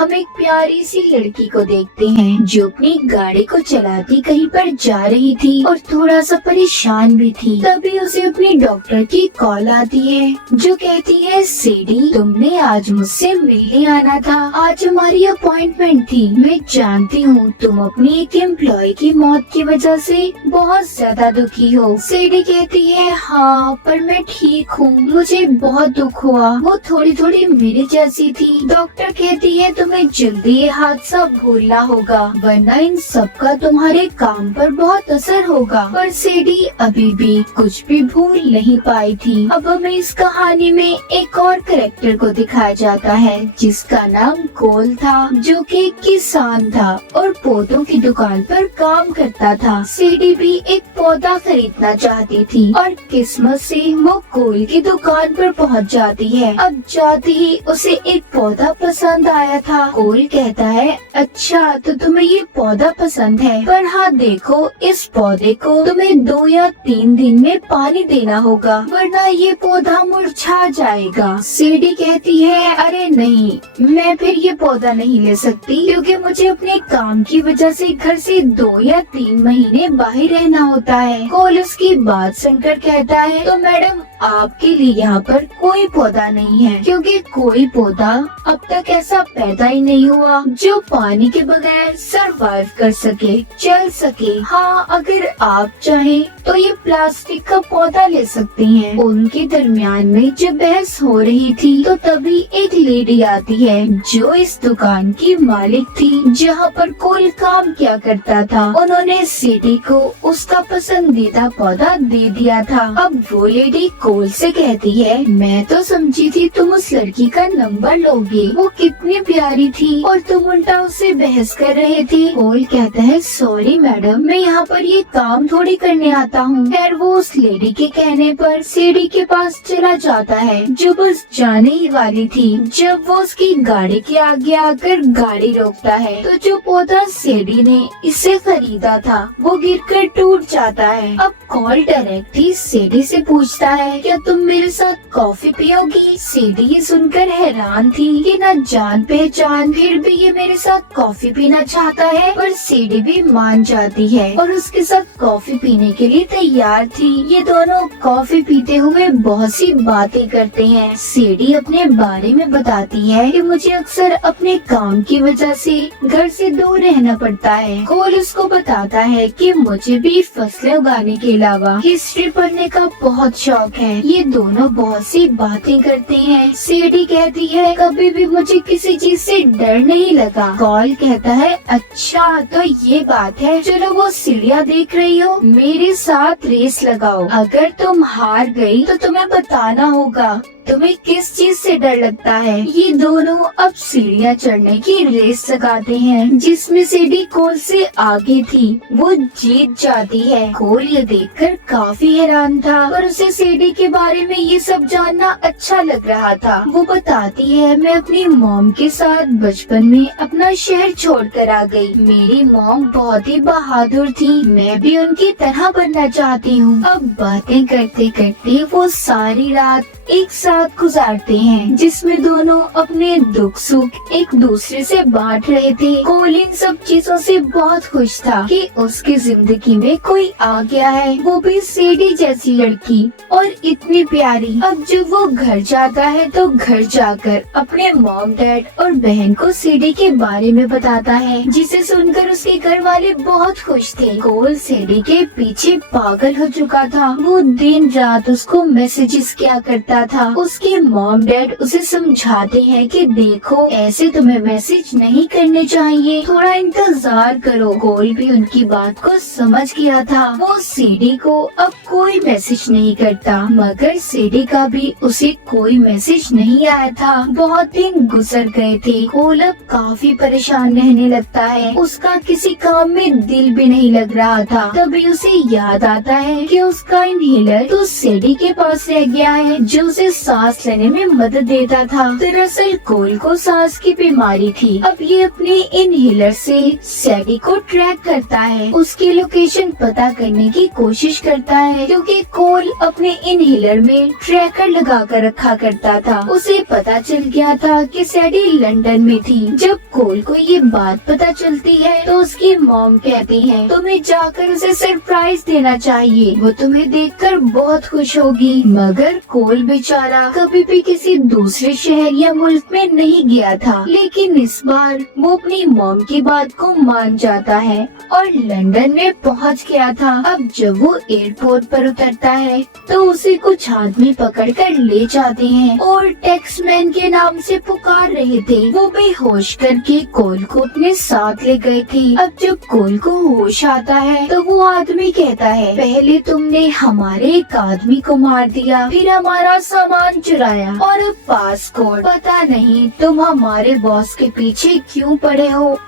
हम एक प्यारी सी लड़की को देखते हैं जो अपनी गाड़ी को चलाती कहीं पर जा रही थी और थोड़ा सा परेशान भी थी। तभी उसे अपनी डॉक्टर की कॉल आती है जो कहती है, सीडी तुमने आज मुझसे मिलने आना था, आज हमारी अपॉइंटमेंट थी। मैं जानती हूँ तुम अपनी एक एम्प्लॉय की मौत की वजह से बहुत ज्यादा दुखी हो। सीडी कहती है, हाँ पर मैं ठीक हूँ, मुझे बहुत दुख हुआ, वो थोड़ी थोड़ी मेरे जैसी थी। डॉक्टर कहती है, तुम्हें जल्दी ये हादसा भूलना होगा वरना इन सब का तुम्हारे काम पर बहुत असर होगा। पर सीडी अभी भी कुछ भी भूल नहीं पाई थी। अब हमें इस कहानी में एक और कैरेक्टर को दिखाया जाता है जिसका नाम कोल था, जो कि एक किसान था और पौधों की दुकान पर काम करता था। सीडी भी एक पौधा खरीदना चाहती थी और किस्मत से वो कोल की दुकान पर पहुंच जाती है। अब जाते ही उसे एक पौधा पसंद आया था। कोल कहता है, अच्छा तो तुम्हें ये पौधा पसंद है, पर हाँ देखो इस पौधे को तुम्हें 2 या 3 दिन में पानी देना होगा वरना ये पौधा मुरझा जाएगा। सीडी कहती है, अरे नहीं, मैं फिर ये पौधा नहीं ले सकती क्योंकि मुझे अपने काम की वजह से घर से 2 या 3 महीने बाहर रहना होता है। कोल उसकी बात सुनकर कहता है, तो मैडम आपके लिए यहाँ पर कोई पौधा नहीं है क्योंकि कोई पौधा अब तक ऐसा पैदा ही नहीं हुआ जो पानी के बगैर सरवाइव कर सके, चल सके। हाँ अगर आप चाहें तो ये प्लास्टिक का पौधा ले सकती हैं। उनके दरमियान में जब बहस हो रही थी तो तभी एक लेडी आती है जो इस दुकान की मालिक थी जहाँ पर कोल काम किया करता था। उन्होंने सीडी को उसका पसंदीदा पौधा दे दिया था। अब वो लेडी कोल से कहती है, मैं तो समझी थी तुम उस लड़की का नंबर लोगे, वो कितनी प्यारी थी और तुम उल्टा उससे बहस कर रहे थे। कोल कहता है, सॉरी मैडम, मैं यहाँ पर ये काम थोड़ी करने आता हूँ। खैर वो उस लेडी के कहने पर सीडी के पास चला जाता है जो बस जाने ही वाली थी। जब वो उसकी गाड़ी के आगे आकर गाड़ी रोकता है तो जो पौधा सीडी ने इससे खरीदा था वो गिरकर टूट जाता है। अब कॉल डायरेक्ट ही सीडी से पूछता है, क्या तुम मेरे साथ कॉफी पियोगी? सीडी ये सुनकर हैरान थी कि न जान पहचान फिर भी ये मेरे साथ कॉफी पीना चाहता है। पर सीडी भी मान जाती है और उसके साथ कॉफी पीने के लिए तैयार थी। ये दोनों कॉफी पीते हुए बहुत सी बातें करते हैं। सीडी अपने बारे में बताती है कि मुझे अक्सर अपने काम की वजह से घर से दूर रहना पड़ता है। कोल उसको बताता है कि मुझे भी फसलें उगाने के अलावा हिस्ट्री पढ़ने का बहुत शौक है। ये दोनों बहुत सी बातें करते हैं। सीडी कहती है, कभी भी मुझे किसी चीज से डर नहीं लगा। कॉल कहता है, अच्छा तो ये बात है, चलो वो सीढ़ियाँ देख रही हो, मेरे साथ रेस लगाओ। अगर तुम हार गई तो तुम्हें बताना होगा तुम्हें किस चीज से डर लगता है। ये दोनों अब सीढ़ियाँ चढ़ने की रेस लगाते हैं जिसमें सीडी कोल से आगे थी। वो जीत जाती है। कोल ये देखकर काफी हैरान था पर उसे सीडी के बारे में ये सब जानना अच्छा लग रहा था। वो बताती है, मैं अपनी मॉम के साथ बचपन में अपना शहर छोड़कर आ गई। मेरी मॉम बहुत ही बहादुर थी, मैं भी उनकी तरह बनना चाहती हूँ। अब बातें करते करते वो सारी रात एक साथ गुजारते हैं जिसमें दोनों अपने दुख सुख एक दूसरे से बांट रहे थे। कोल इन सब चीजों से बहुत खुश था कि उसकी जिंदगी में कोई आ गया है, वो भी सीडी जैसी लड़की और इतनी प्यारी। अब जब वो घर जाता है तो घर जाकर अपने मॉम डैड और बहन को सीडी के बारे में बताता है जिसे सुनकर उसके घर वाले बहुत खुश थे। कोल सीडी के पीछे पागल हो चुका था। वो दिन रात उसको मैसेजेस किया करता था। उसके मॉम डैड उसे समझाते हैं कि देखो ऐसे तुम्हें मैसेज नहीं करने चाहिए, थोड़ा इंतजार करो। कोल भी उनकी बात को समझ गया था। वो सीडी को अब कोई मैसेज नहीं करता मगर सीडी का भी उसे कोई मैसेज नहीं आया था। बहुत दिन गुजर गए थे। कोल अब काफी परेशान रहने लगता है। उसका किसी काम में दिल भी नहीं लग रहा था। तभी उसे याद आता है कि उसका इनहेलर तो सीडी के पास रह गया है जो उसे सांस लेने में मदद देता था। दरअसल कोल को सांस की बीमारी थी। अब ये अपने इनहेलर से सैडी को ट्रैक करता है, उसकी लोकेशन पता करने की कोशिश करता है, क्योंकि कोल अपने इनहेलर में ट्रैकर लगा कर रखा करता था। उसे पता चल गया था कि सैडी लंदन में थी। जब कोल को ये बात पता चलती है तो उसकी मॉम कहती है तुम्हें जाकर उसे सरप्राइज देना चाहिए, वो तुम्हें देखकर बहुत खुश होगी। मगर कोल बेचारा कभी भी किसी दूसरे शहर या मुल्क में नहीं गया था, लेकिन इस बार वो अपनी मॉम की बात को मान जाता है और लंदन में पहुंच गया था। अब जब वो एयरपोर्ट पर उतरता है तो उसे कुछ आदमी पकड़कर ले जाते हैं और टैक्समैन के नाम से पुकार रहे थे। वो बेहोश करके कोल को अपने साथ ले गए थे। अब जब कोल को होश आता है तो वो आदमी कहता है पहले तुमने हमारे एक आदमी को मार दिया, फिर हमारा सामान चुराया और अब पासपोर्ट, पता नहीं तुम हमारे बॉस के पीछे क्यों पड़े हो।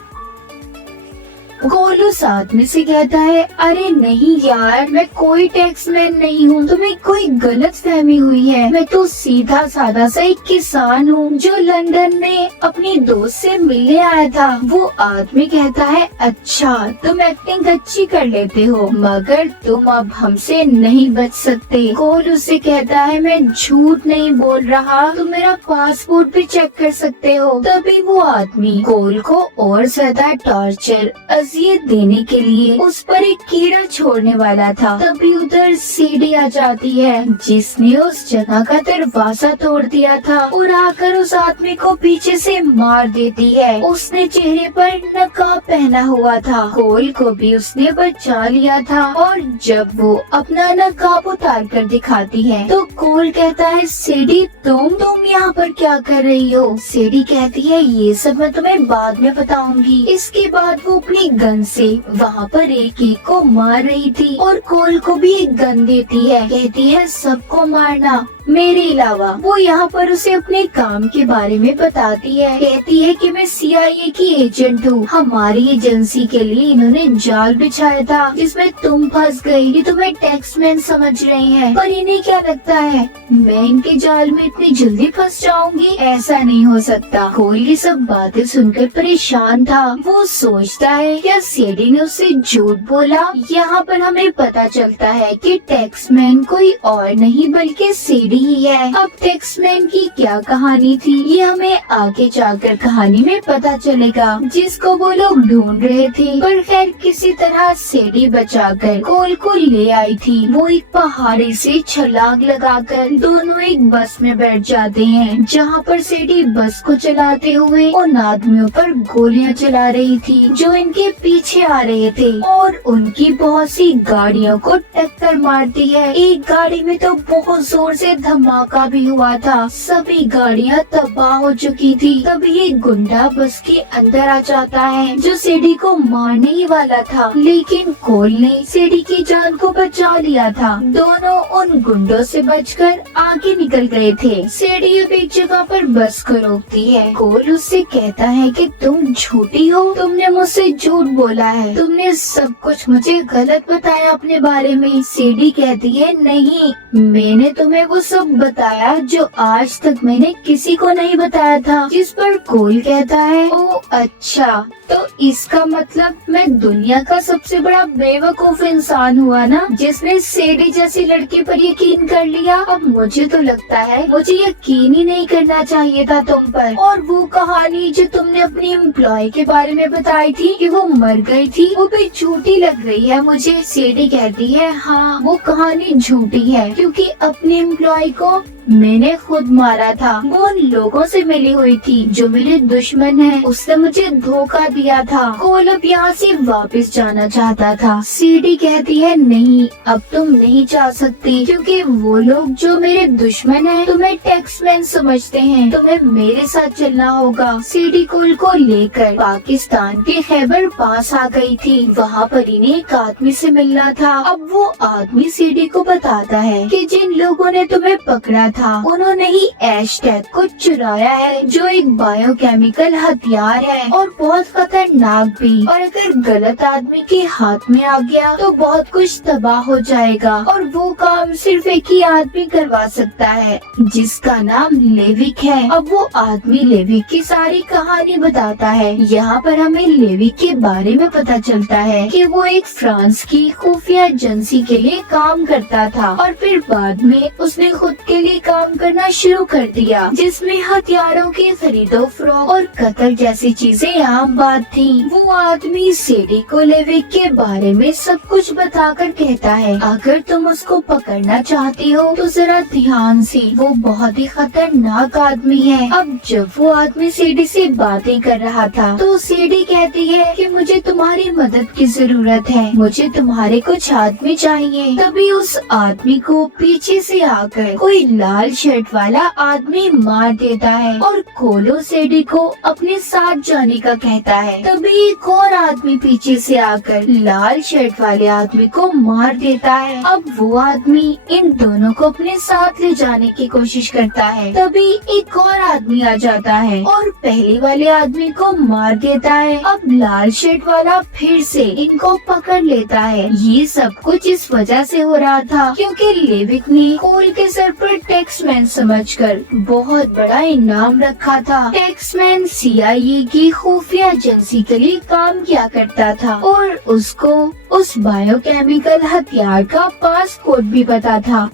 कोल उस आदमी से कहता है अरे नहीं यार, मैं कोई टैक्समैन नहीं हूँ, तुम्हें कोई गलत फहमी हुई है। मैं तो सीधा साधा सा एक किसान हूँ जो लंदन में अपनी दोस्त से मिलने आया था। वो आदमी कहता है अच्छा, तुम एक्टिंग अच्छी कर लेते हो, मगर तुम अब हमसे नहीं बच सकते। कोल उससे कहता है मैं झूठ नहीं बोल रहा, तुम मेरा पासपोर्ट भी चेक कर सकते हो। तभी वो आदमी कोल को और ज्यादा टॉर्चर ये देने के लिए उस पर एक कीड़ा छोड़ने वाला था। तभी उधर सीढ़ी आ जाती है जिसने उस जगह का दरवाजा तोड़ दिया था और आकर उस आदमी को पीछे से मार देती है। उसने चेहरे पर नकाब पहना हुआ था। कोल को भी उसने बचा लिया था और जब वो अपना नकाब उतार कर दिखाती है तो कोल कहता है सीढ़ी तुम यहाँ पर क्या कर रही हो। सीढ़ी कहती है ये सब मैं तुम्हें बाद में बताऊंगी। इसके बाद वो अपनी गन से वहाँ पर एक को मार रही थी और कोल को भी एक गन देती है। कहती है सबको मारना मेरे अलावा। वो यहाँ पर उसे अपने काम के बारे में बताती है। कहती है कि मैं CIA की एजेंट हूँ, हमारी एजेंसी के लिए इन्होंने जाल बिछाया था जिसमें तुम फंस गई। ये तुम्हें टैक्समैन समझ रहे हैं, पर इन्हें क्या लगता है मैं इनके जाल में इतनी जल्दी फंस जाऊंगी? ऐसा नहीं हो सकता। कोल ये सब बातें सुनकर परेशान था। वो सोचता है क्या सीडी ने उससे झूठ बोला। यहाँ पर हमें पता चलता है कि टैक्समैन कोई और नहीं बल्कि सीडी ही है। अब टैक्समैन की क्या कहानी थी ये हमें आगे जाकर कहानी में पता चलेगा, जिसको वो लोग ढूंढ रहे थे। पर खैर किसी तरह सीडी बचाकर कोल को ले आई थी। वो एक पहाड़ी से छलांग लगाकर दोनों एक बस में बैठ जाते हैं, जहाँ पर सीडी बस को चलाते हुए उन आदमियों पर गोलियां चला रही थी जो इनके पीछे आ रहे थे और उनकी बहुत सी गाड़ियों को टक्कर मारती है। एक गाड़ी में तो बहुत जोर से धमाका भी हुआ था, सभी गाड़ियां तबाह हो चुकी थी। तभी एक गुंडा बस के अंदर आ जाता है जो सीडी को मारने ही वाला था, लेकिन कोल ने सीडी की जान को बचा लिया था। दोनों उन गुंडों से बचकर आगे निकल गए थे। सीडी अब एक जगह पर बस को रोकती है। कोल उससे कहता है कि तुम झूठी हो, तुमने मुझसे झूठ बोला है, तुमने सब कुछ मुझे गलत बताया अपने बारे में। सीडी कहती है नहीं, मैंने तुम्हें वो सब बताया जो आज तक मैंने किसी को नहीं बताया था। जिस पर कोल कहता है ओ अच्छा, तो इसका मतलब मैं दुनिया का सबसे बड़ा बेवकूफ इंसान हुआ ना, जिसने सीडी जैसी लड़की पर यकीन कर लिया। अब मुझे तो लगता है मुझे यकीन ही नहीं करना चाहिए था तुम पर। और वो कहानी जो तुमने अपनी एम्प्लॉय के बारे में बताई थी कि वो मर गई थी, वो भी झूठी लग रही है मुझे। सीडी कहती है हाँ, वो कहानी झूठी है क्योंकि अपने एम्प्लॉय को मैंने खुद मारा था। वो उन लोगों से मिली हुई थी जो मेरे दुश्मन हैं, उसने मुझे धोखा दिया था। कोल अब यहाँ से वापस जाना चाहता था। सीडी कहती है नहीं, अब तुम नहीं जा सकती क्योंकि वो लोग जो मेरे दुश्मन हैं तुम्हें टैक्समैन समझते हैं, तुम्हें मेरे साथ चलना होगा। सीडी कोल को लेकर पाकिस्तान के खैबर पास आ गई थी। वहाँ पर इन्हें एक आदमी से मिलना था। अब वो आदमी सीडी को बताता है कि जिन लोगों ने तुम्हें पकड़ा था। उन्होंने ही एशटैग को चुराया है, जो एक बायोकेमिकल हथियार है और बहुत खतरनाक भी। और अगर गलत आदमी के हाथ में आ गया तो बहुत कुछ तबाह हो जाएगा और वो काम सिर्फ एक ही आदमी करवा सकता है, जिसका नाम लेविक है। अब वो आदमी लेविक की सारी कहानी बताता है। यहाँ पर हमें लेविक के बारे में पता चलता है कि वो एक फ्रांस की खुफिया एजेंसी के लिए काम करता था और फिर बाद में उसने खुद के लिए काम करना शुरू कर दिया, जिसमें हथियारों की खरीदो फरोख्त और कत्ल जैसी चीजें आम बात थी। वो आदमी सेडी को लेविक के बारे में सब कुछ बताकर कहता है, अगर तुम उसको पकड़ना चाहती हो तो जरा ध्यान से, वो बहुत ही खतरनाक आदमी है। अब जब वो आदमी सीडी से बातें कर रहा था तो सीडी कहती है कि मुझे तुम्हारी मदद की जरूरत है, मुझे तुम्हारे कुछ आदमी चाहिए। तभी उस आदमी को पीछे से आकर कोई लाल शर्ट वाला आदमी मार देता है और कोलो सीडी को अपने साथ जाने का कहता है। तभी एक और आदमी पीछे से आकर लाल शर्ट वाले आदमी को मार देता है। अब वो आदमी इन दोनों को अपने साथ ले जाने की कोशिश करता है। तभी एक और आदमी आ जाता है और पहले वाले आदमी को मार देता है। अब लाल शर्ट वाला फिर से इनको पकड़ लेता है। ये सब कुछ इस वजह से हो रहा था क्योंकि लेविक ने कोल के सर पर टैक्समैन समझकर बहुत बड़ा इनाम रखा था। टैक्समैन CIA की खुफिया एजेंसी के लिए काम किया करता था और उसको उस बायोकेमिकल हथियार का पासपोर्ट भी पता था।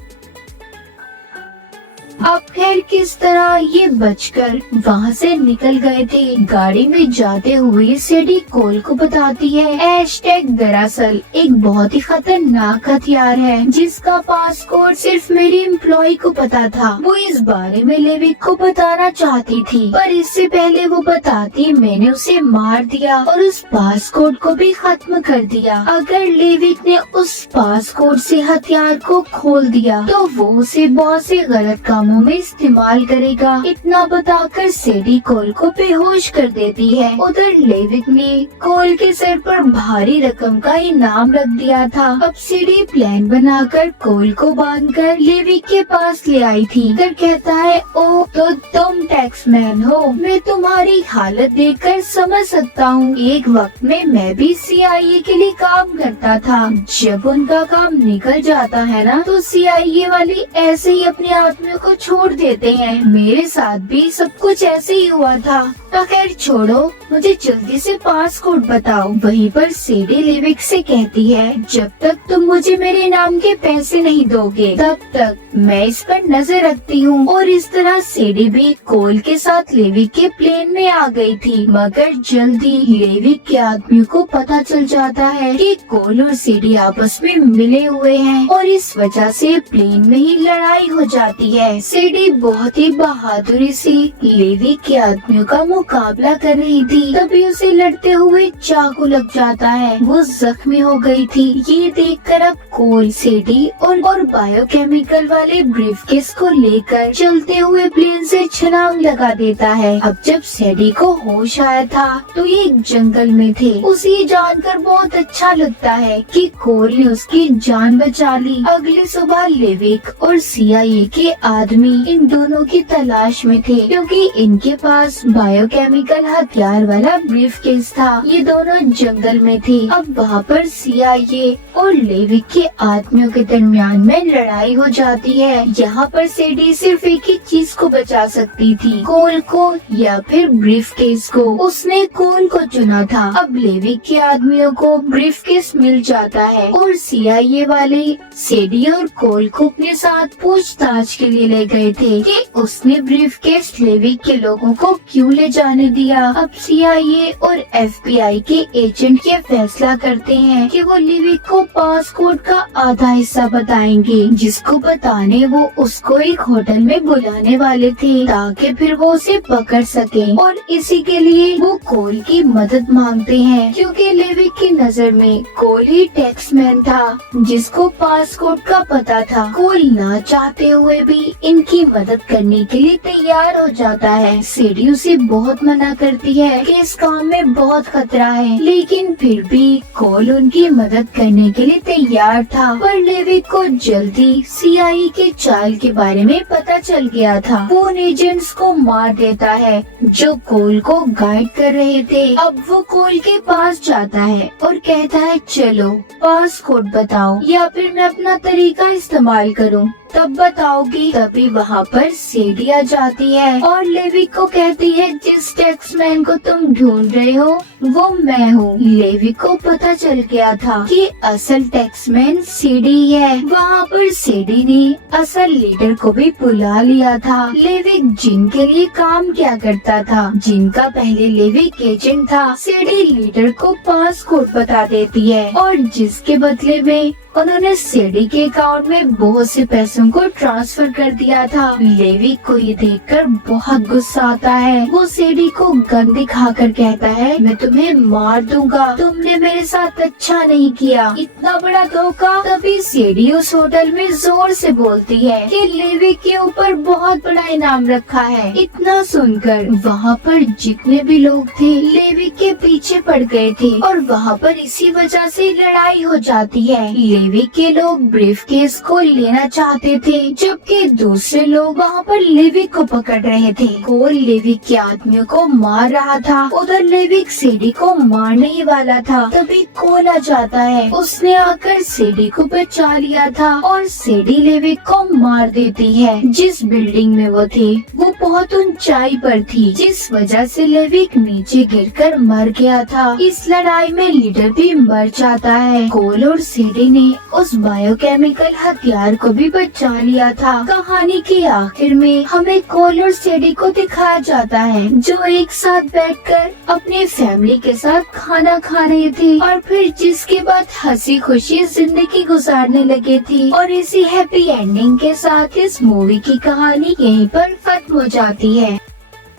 अब खैर किस तरह ये बचकर वहाँ से निकल गए थे। गाड़ी में जाते हुए सेडी कोल को बताती है एशटैग दरअसल एक बहुत ही खतरनाक हथियार है, जिसका पासकोड सिर्फ मेरी एम्प्लॉय को पता था। वो इस बारे में लेविक को बताना चाहती थी, पर इससे पहले वो बताती मैंने उसे मार दिया और उस पासकोड को भी खत्म कर दिया। अगर लेविक ने उस पासकोड से हथियार को खोल दिया तो वो उसे बहुत से गलत कामों में इस्तेमाल करेगा। इतना बताकर सेडी कोल को बेहोश कर देती है। उधर लेविक ने कोल के सर पर भारी रकम का इनाम रख दिया था। अब सेडी प्लान बनाकर कोल को बांधकर लेविक के पास ले आई थी। फिर कहता है, ओ तो तुम टैक्समैन हो, मैं तुम्हारी हालत देखकर समझ सकता हूँ। एक वक्त में मैं भी CIA के लिए काम करता था। जब उनका काम निकल जाता है ना तो CIA वाले ऐसे ही अपने आदमियों को छोड़ देते हैं। मेरे साथ भी सब कुछ ऐसे ही हुआ था। तो खैर छोड़ो, मुझे जल्दी से पासकोड बताओ। वहीं पर सेडी लेविक से कहती है, जब तक तुम मुझे मेरे नाम के पैसे नहीं दोगे तब तक मैं इस पर नजर रखती हूँ। और इस तरह सेडी भी कोल के साथ लेविक के प्लेन में आ गई थी। मगर जल्दी लेविक के आदमियों को पता चल जाता है कि कोल और सेडी आपस में मिले हुए हैं और इस वजह से प्लेन में ही लड़ाई हो जाती है। सेडी बहुत ही बहादुरी से लेविक के आदमियों का मुकाबला कर रही थी। तभी उसे लड़ते हुए चाकू लग जाता है। वो जख्मी हो गई थी। ये देखकर अब कोल सेडी और बायोकेमिकल वाले ब्रीफकेस को लेकर चलते हुए प्लेन से छलांग लगा देता है। अब जब सेडी को होश आया था तो ये एक जंगल में थे। उसे जानकर बहुत अच्छा लगता है कि कोल ने उसकी जान बचा ली। अगली सुबह लेविक और CIA के आदमी इन दोनों की तलाश में थे क्योंकि इनके पास बायोकेमिकल हथियार वाला ब्रीफकेस था। ये दोनों जंगल में थे। अब वहाँ पर CIA और लेविक के आदमियों के दरमियान में लड़ाई हो जाती है। यहाँ पर सेडी सिर्फ एक ही चीज को बचा सकती थी, कोल को या फिर ब्रीफकेस को। उसने कोल को चुना था। अब लेविक के आदमियों को ब्रीफकेस मिल जाता है और CIA वाले सेडी और कोल को अपने साथ पूछताछ के लिए ले गए थे कि उसने ब्रीफकेस लेविक के लोगों को क्यों ले जाने दिया। अब CIA और FBI के एजेंट ये फैसला करते हैं कि वो लेविक को पासकोड का आधा हिस्सा बताएंगे, जिसको बताने वो उसको एक होटल में बुलाने वाले थे ताकि फिर वो उसे पकड़ सके। और इसी के लिए वो कोल की मदद मांगते हैं क्योंकि क्योंकि लेविक की नजर में कोल ही टैक्समैन था जिसको पासपोर्ट का पता था। कोल ना चाहते हुए भी इनकी मदद करने के लिए तैयार हो जाता है। सीडी उसे बहुत मना करती है कि इस काम में बहुत खतरा है, लेकिन फिर भी कोल उनकी मदद करने के लिए तैयार था। पर लेविक को जल्दी सीआईए के चाल के बारे में पता चल गया था। वो उन एजेंट्स को मार देता है जो कोल को गाइड कर रहे थे। अब वो कोल के पास जाता है और कहता है चलो पासपोर्ट बताओ या फिर मैं अपना तरीका इस्तेमाल करूं, तब बताओगी। तभी वहाँ पर सीडी आ जाती है और लेविक को कहती है जिस टैक्समैन को तुम ढूंढ रहे हो वो मैं हूँ। लेविक को पता चल गया था कि असल टैक्समैन सीडी है। वहाँ पर सीडी ने असल लीडर को भी बुला लिया था। लेविक जिनके लिए काम किया करता था, जिनका पहले लेविक एजेंट था, सीडी लीडर को पासपोर्ट बता देती है और जिसके बदले में उन्होंने सीडी के अकाउंट में बहुत से पैसों को ट्रांसफर कर दिया था। लेविक को ये देखकर बहुत गुस्सा आता है। वो सीडी को गन दिखाकर कहता है मैं तुम्हें मार दूंगा, तुमने मेरे साथ अच्छा नहीं किया, इतना बड़ा धोखा। तभी सीडी उस होटल में जोर से बोलती है कि लेविक के ऊपर बहुत बड़ा इनाम रखा है। इतना सुनकर वहाँ पर जितने भी लोग थे लेविक के पीछे पड़ गए थे और वहाँ पर इसी वजह से लड़ाई हो जाती है। लेविक के लोग ब्रीफ केस को लेना चाहते थे, जबकि दूसरे लोग वहाँ पर लेविक को पकड़ रहे थे। कोल लेविक के आदमियों को मार रहा था, उधर लेविक सीडी को मारने ही वाला था। तभी कोल आ जाता है, उसने आकर सीडी को बचा लिया था और सीडी लेविक को मार देती है। जिस बिल्डिंग में वो थे वो बहुत ऊंचाई पर थी, जिस वजह से लेविक नीचे गिरकर मर गया था। इस लड़ाई में लीडर भी मर जाता है। कोल और सीडी ने उस बायोकेमिकल हथियार को भी बचा लिया था। कहानी के आखिर में हमें कोल और सीडी को दिखाया जाता है जो एक साथ बैठकर अपने फैमिली के साथ खाना खा रहे थे और फिर जिसके बाद हंसी खुशी जिंदगी गुजारने लगे थे। और इसी हैप्पी एंडिंग के साथ इस मूवी की कहानी यहीं पर खत्म हो जाती है।